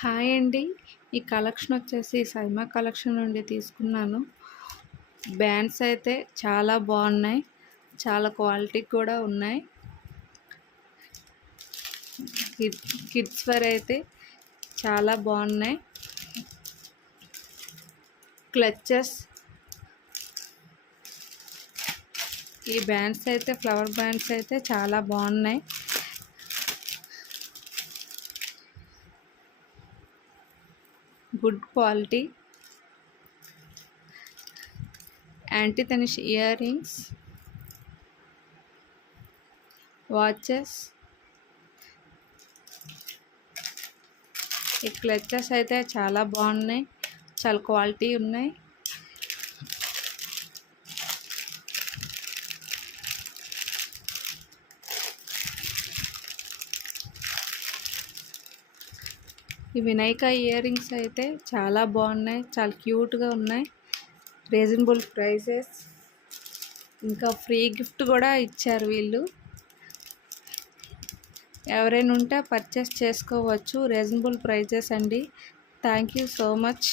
హాయ్ అండి. ఈ కలెక్షన్ వచ్చేసి సైమా కలెక్షన్ నుండి తీసుకున్నాను. బ్యాండ్స్ అయితే చాలా బాగున్నాయి, చాలా క్వాలిటీ కూడా ఉన్నాయి. కిడ్స్ వేర్ అయితే చాలా బాగున్నాయి. క్లచెస్, ఈ బ్యాండ్స్ అయితే ఫ్లవర్ బ్యాండ్స్ అయితే చాలా బాగున్నాయి. Good quality. Anti Tanishq ear rings, watches, ఈ క్లచెస్ అయితే చాలా బాగున్నాయి, చాలా క్వాలిటీ ఉన్నాయి. ఈ వినాయక ఇయర్ రింగ్స్ అయితే చాలా బాగున్నాయి, చాలా క్యూట్గా ఉన్నాయి. రీజనబుల్ ప్రైసెస్, ఇంకా ఫ్రీ గిఫ్ట్ కూడా ఇచ్చారు వీళ్ళు. ఎవరైనా ఉంటే పర్చేస్ చేసుకోవచ్చు. రీజనబుల్ ప్రైజెస్ అండి. Thank you so much.